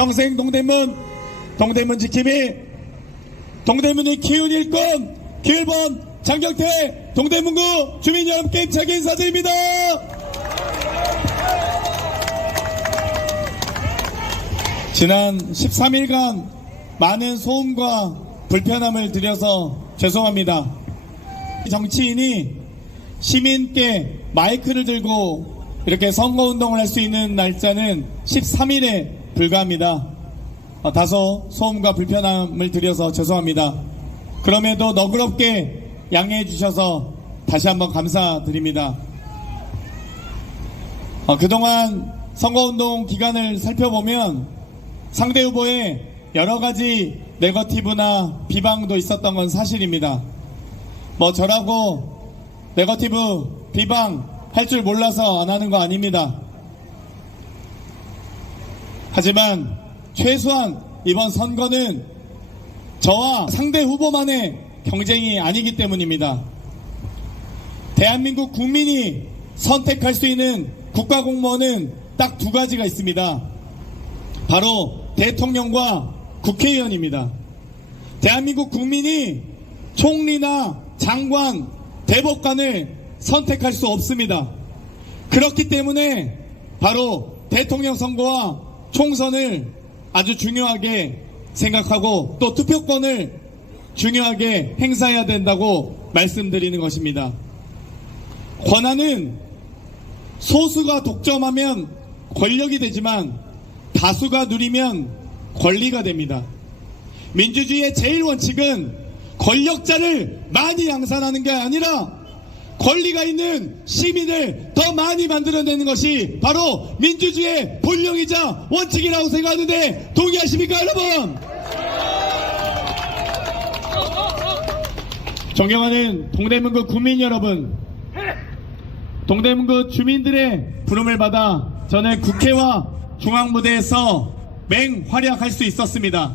평생 동대문 지킴이, 동대문이 키운 일꾼 기일본 장경태 동대문구 주민 여러분께 힘차게 인사드립니다. 지난 13일간 많은 소음과 불편함을 드려서 죄송합니다. 정치인이 시민께 마이크를 들고 이렇게 선거운동을 할 수 있는 날짜는 13일에 불과합니다. 다소 소음과 불편함을 드려서 죄송합니다. 그럼에도 너그럽게 양해해 주셔서 다시 한번 감사드립니다. 그동안 선거운동 기간을 살펴보면 상대 후보의 여러가지 네거티브나 비방도 있었던 건 사실입니다. 저라고 네거티브 비방 할 줄 몰라서 안 하는 거 아닙니다. 하지만 최소한 이번 선거는 저와 상대 후보만의 경쟁이 아니기 때문입니다. 대한민국 국민이 선택할 수 있는 국가공무원은 딱 두 가지가 있습니다. 바로 대통령과 국회의원입니다. 대한민국 국민이 총리나 장관, 대법관을 선택할 수 없습니다. 그렇기 때문에 바로 대통령 선거와 총선을 아주 중요하게 생각하고 또 투표권을 중요하게 행사해야 된다고 말씀드리는 것입니다. 권한은 소수가 독점하면 권력이 되지만 다수가 누리면 권리가 됩니다. 민주주의의 제일 원칙은 권력자를 많이 양산하는 게 아니라 권리가 있는 시민을 더 많이 만들어내는 것이 바로 민주주의의 본령이자 원칙이라고 생각하는데 동의하십니까, 여러분? 존경하는 동대문구 국민 여러분, 동대문구 주민들의 부름을 받아 저는 국회와 중앙무대에서 맹활약할 수 있었습니다.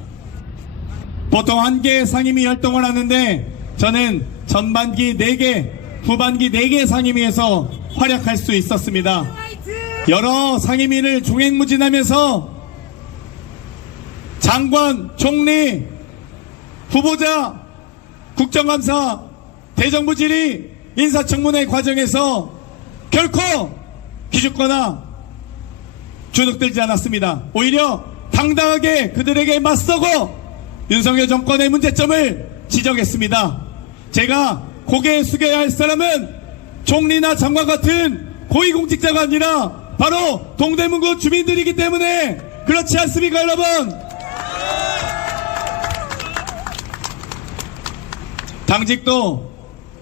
보통 1개 상임위 활동을 하는데 저는 전반기 4개, 후반기 4개 상임위에서 활약할 수 있었습니다. 여러 상임위를 종횡무진하면서 장관, 총리, 후보자, 국정감사, 대정부 질의, 인사청문회 과정에서 결코 기죽거나 주눅들지 않았습니다. 오히려 당당하게 그들에게 맞서고 윤석열 정권의 문제점을 지적했습니다. 제가 고개 숙여야 할 사람은 총리나 장관 같은 고위공직자가 아니라 바로 동대문구 주민들이기 때문에 그렇지 않습니까, 여러분? 당직도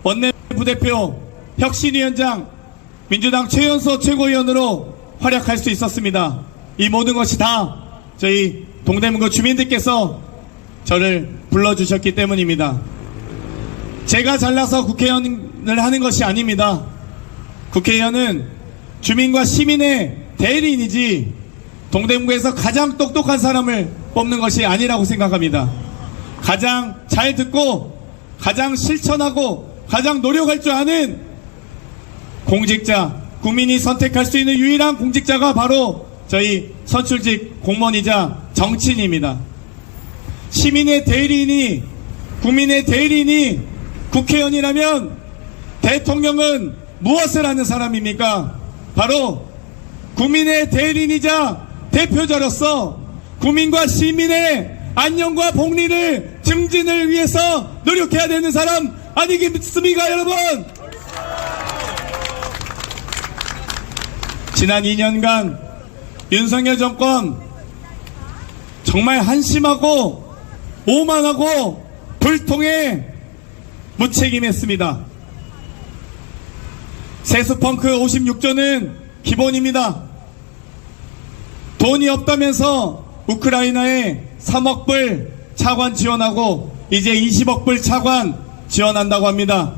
원내부대표, 혁신위원장, 민주당 최연소 최고위원으로 활약할 수 있었습니다. 이 모든 것이 다 저희 동대문구 주민들께서 저를 불러주셨기 때문입니다. 제가 잘나서 국회의원을 하는 것이 아닙니다. 국회의원은 주민과 시민의 대리인이지 동대문구에서 가장 똑똑한 사람을 뽑는 것이 아니라고 생각합니다. 가장 잘 듣고 가장 실천하고 가장 노력할 줄 아는 공직자, 국민이 선택할 수 있는 유일한 공직자가 바로 저희 선출직 공무원이자 정치인입니다. 시민의 대리인이, 국민의 대리인이 국회의원이라면 대통령은 무엇을 하는 사람입니까? 바로 국민의 대리인이자 대표자로서 국민과 시민의 안녕과 복리를 증진을 위해서 노력해야 되는 사람 아니겠습니까, 여러분? 지난 2년간 윤석열 정권 정말 한심하고 오만하고 불통해 무책임했습니다. 세수펑크 56조는 기본입니다. 돈이 없다면서 우크라이나에 3억 불 차관 지원하고 이제 20억 불 차관 지원한다고 합니다.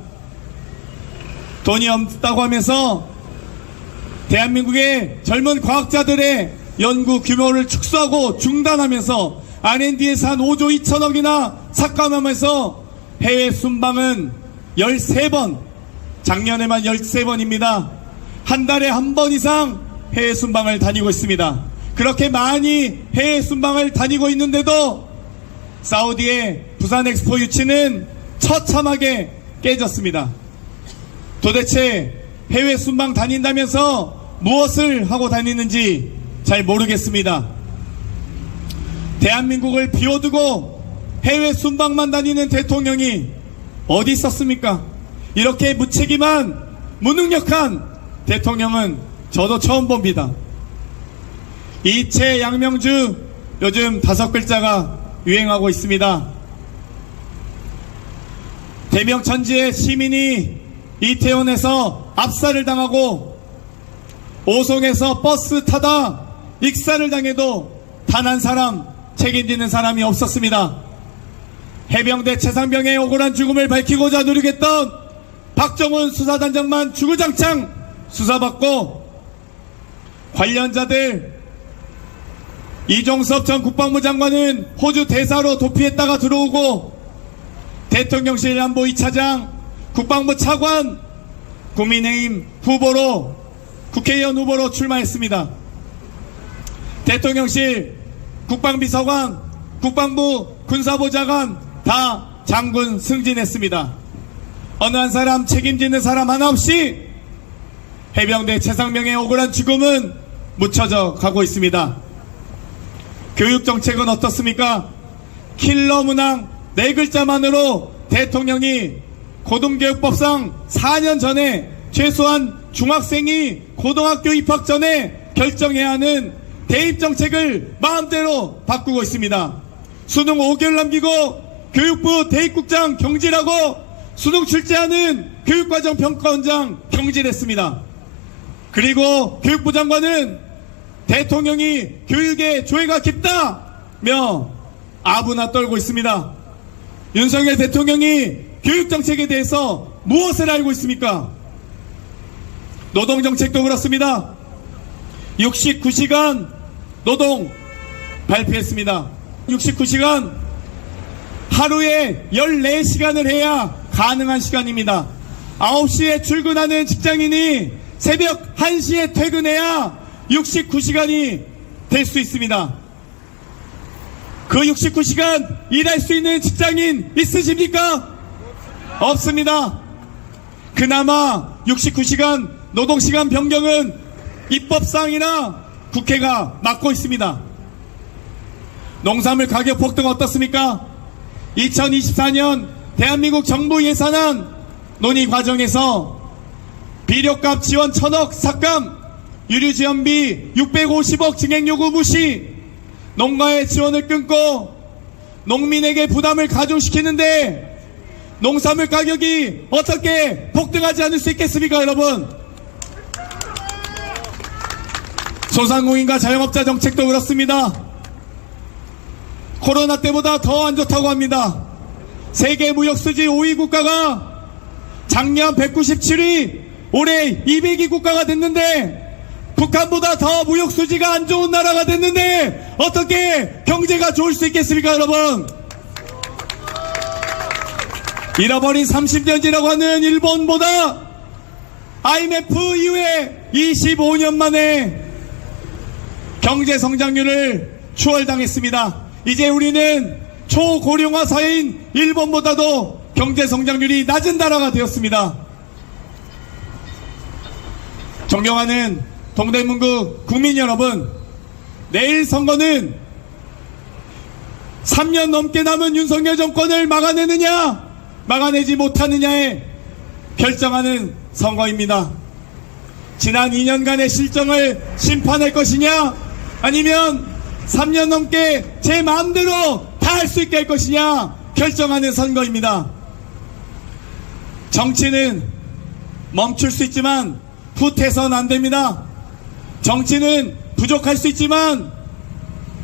돈이 없다고 하면서 대한민국의 젊은 과학자들의 연구 규모를 축소하고 중단하면서 R&D 예산 5조 2천억이나 삭감하면서 해외 순방은 13번, 작년에만 13번입니다. 한 달에 한 번 이상 해외 순방을 다니고 있습니다. 그렇게 많이 해외 순방을 다니고 있는데도 사우디의 부산 엑스포 유치는 처참하게 깨졌습니다. 도대체 해외 순방 다닌다면서 무엇을 하고 다니는지 잘 모르겠습니다. 대한민국을 비워두고 해외 순방만 다니는 대통령이 어디 있었습니까? 이렇게 무책임한 무능력한 대통령은 저도 처음 봅니다. 이채 양명주 요즘 5글자가 유행하고 있습니다. 대명천지의 시민이 이태원에서 압살을 당하고 오송에서 버스 타다 익사를 당해도 단 한 사람 책임지는 사람이 없었습니다. 해병대 최상병의 억울한 죽음을 밝히고자 노력했던 박정훈 수사단장만 주구장창 수사받고 관련자들 이종섭 전 국방부 장관은 호주 대사로 도피했다가 들어오고 대통령실 안보 2차장 국방부 차관 국민의힘 후보로 국회의원 후보로 출마했습니다. 대통령실 국방비서관 국방부 군사보좌관 다 장군 승진했습니다. 어느 한 사람 책임지는 사람 하나 없이 해병대 최상병의 억울한 죽음은 묻혀져 가고 있습니다. 교육정책은 어떻습니까? 킬러 문항 4글자만으로 대통령이 고등교육법상 4년 전에 최소한 중학생이 고등학교 입학 전에 결정해야 하는 대입정책을 마음대로 바꾸고 있습니다. 수능 5개월 남기고 교육부 대입국장 경질하고 수능 출제하는 교육과정평가원장 경질했습니다. 그리고 교육부 장관은 대통령이 교육에 조예가 깊다며 아부나 떨고 있습니다. 윤석열 대통령이 교육정책에 대해서 무엇을 알고 있습니까? 노동정책도 그렇습니다. 69시간 노동 발표했습니다. 69시간 하루에 14시간을 해야 가능한 시간입니다. 9시에 출근하는 직장인이 새벽 1시에 퇴근해야 69시간이 될 수 있습니다. 그 69시간 일할 수 있는 직장인 있으십니까? 없습니다. 그나마 69시간 노동시간 변경은 입법상이나 국회가 맡고 있습니다. 농산물 가격 폭등 어떻습니까? 2024년 대한민국 정부 예산안 논의 과정에서 비료값 지원 1000억 삭감, 유류지원비 650억 증액요구 무시, 농가의 지원을 끊고 농민에게 부담을 가중시키는데 농산물 가격이 어떻게 폭등하지 않을 수 있겠습니까, 여러분? 소상공인과 자영업자 정책도 그렇습니다. 코로나 때보다 더 안 좋다고 합니다. 세계 무역수지 5위 국가가 작년 197위, 올해 200위 국가가 됐는데 북한보다 더 무역수지가 안 좋은 나라가 됐는데 어떻게 경제가 좋을 수 있겠습니까, 여러분? 잃어버린 30년지라고 하는 일본보다 IMF 이후에 25년 만에 경제 성장률을 추월당했습니다. 이제 우리는 초고령화 사회인 일본보다도 경제 성장률이 낮은 나라가 되었습니다. 존경하는 동대문구 국민 여러분, 내일 선거는 3년 넘게 남은 윤석열 정권을 막아내느냐 막아내지 못하느냐에 결정하는 선거입니다. 지난 2년간의 실정을 심판할 것이냐, 아니면 3년 넘게 제 마음대로 다 할 수 있게 할 것이냐 결정하는 선거입니다. 정치는 멈출 수 있지만 후퇴선 안 됩니다. 정치는 부족할 수 있지만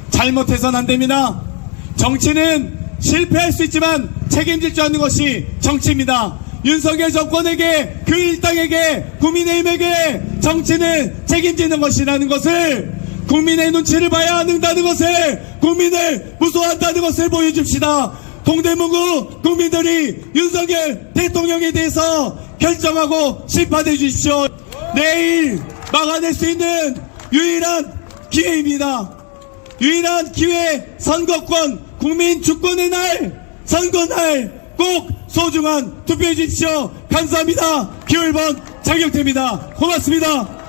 잘못해선 안 됩니다. 정치는 실패할 수 있지만 책임질 줄 아는 것이 정치입니다. 윤석열 정권에게, 그 일당에게, 국민의힘에게 정치는 책임지는 것이라는 것을, 국민의 눈치를 봐야 한다는 것을, 국민을 무서워한다는 것을 보여줍시다. 동대문구 국민들이 윤석열 대통령에 대해서 결정하고 심판해 주십시오. 내일 막아낼 수 있는 유일한 기회입니다. 유일한 기회, 선거권, 국민 주권의 날, 선거날 꼭 소중한 투표해 주십시오. 감사합니다. 기호 1번 장경태입니다. 고맙습니다.